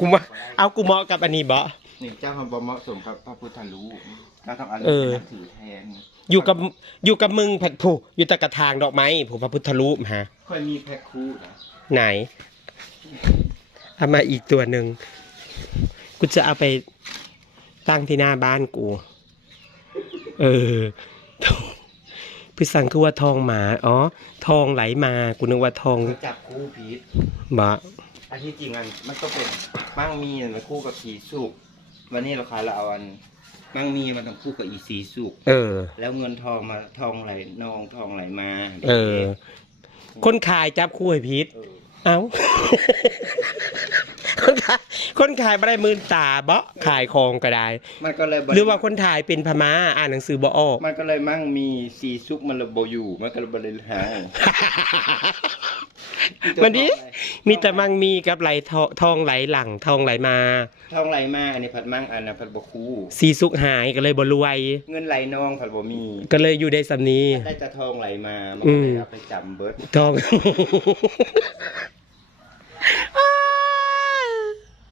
กูมาเอากูเหมาะกับอันนี้บ่นี่เจ้าความเหมาะสมกับพระพุทธรูปเจ้าต้องเอานับถือแทนอยู่กับมึงแพ็คผู้อยู่ตะกระทางดอกไม้ผู้พระพุทธรูปฮะค่อยมีแพ็คคู่นะไหนเอามาอีกตัวหนึ่งกูจะเอาไปตั้งที่หน้าบ้านกูพี่สั่งคือว่าทองหมาอ๋อทองไหลมากูนึกว่าทองจับคู่พีทบ่อันที่จริงมันก็เป็นมั่งมีมันคู่กับสีสุกวันนี้เราขายเราเอาอันมั่งมีมันต้องคู่กับอีสีสุกแล้วเงินทองมาทองไหลนองทองไหลมาคนขายจับคู่ให้พีทเอ้าคนขายไม่ได้มือตาเบาะขายของก็ได้มันก็เลยหรือว่าคนถ่ายเป็นพม่าอ่านหนังสือบ่ออกมันก็เลยมั่งมีสีซุกมันเลยบ่อยู่มันก็เลยบ่ได้หามันดิมีแต่มั่งมีกับไหลทองไหลหลังทองไหลมาทองไหลมาอันนี้ผัดมั่งอันนั้นผัดบ่คู่สีซุกหายก็เลยบ่รวยเงินไหลนองผัดบ่มีก็เลยอยู่ได้สำนีได้จะทองไหลมามันก็เลยเอาไปจำเบิดทอง